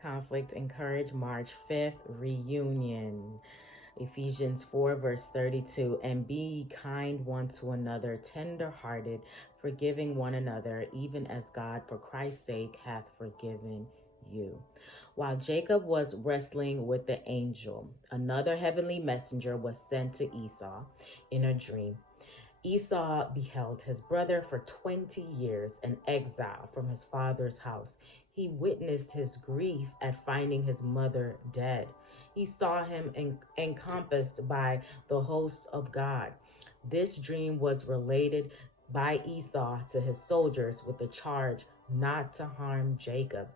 Conflict and Courage, March 5th, reunion. Ephesians 4, verse 32. And be ye kind one to another, tender hearted, forgiving one another, even as God for Christ's sake hath forgiven you. While Jacob was wrestling with the angel, another heavenly messenger was sent to Esau in a dream. Esau beheld his brother for 20 years in exile from his father's house. He witnessed his grief at finding his mother dead. He saw him encompassed by the hosts of God. This dream was related by Esau to his soldiers with the charge not to harm Jacob,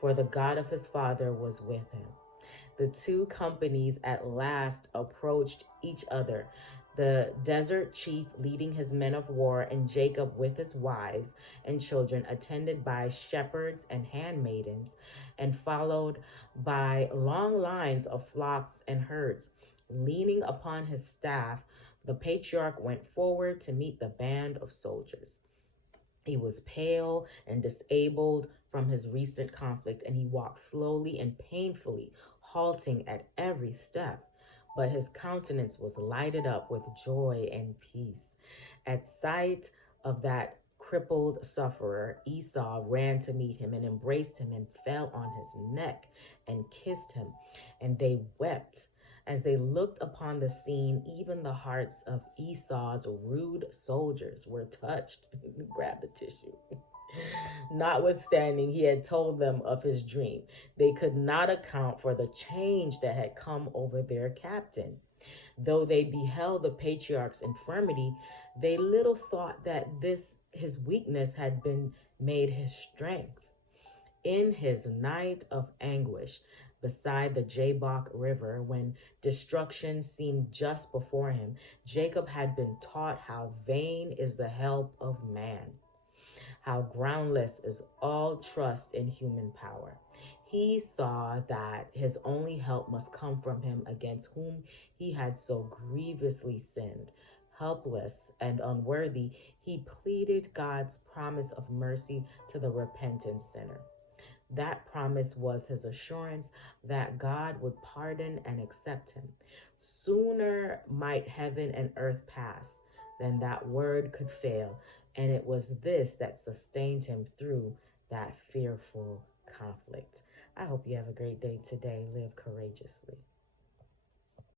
for the God of his father was with him. The two companies at last approached each other, the desert chief leading his men of war, and Jacob with his wives and children, attended by shepherds and handmaidens, and followed by long lines of flocks and herds. Leaning upon his staff, the patriarch went forward to meet the band of soldiers. He was pale and disabled from his recent conflict, and he walked slowly and painfully, halting at every step. But his countenance was lighted up with joy and peace. At sight of that crippled sufferer, Esau ran to meet him and embraced him and fell on his neck and kissed him. And they wept. As they looked upon the scene, even the hearts of Esau's rude soldiers were touched. Grabbed the tissue. Notwithstanding, he had told them of his dream. They could not account for the change that had come over their captain. Though they beheld the patriarch's infirmity, they little thought that this his weakness had been made his strength. In his night of anguish beside the Jabbok River, when destruction seemed just before him, Jacob had been taught how vain is the help of man, how groundless is all trust in human power. He saw that his only help must come from him against whom he had so grievously sinned. Helpless and unworthy, he pleaded God's promise of mercy to the repentant sinner. That promise was his assurance that God would pardon and accept him. Sooner might heaven and earth pass than that word could fail, and it was this that sustained him through that fearful conflict. I hope you have a great day today. Live courageously.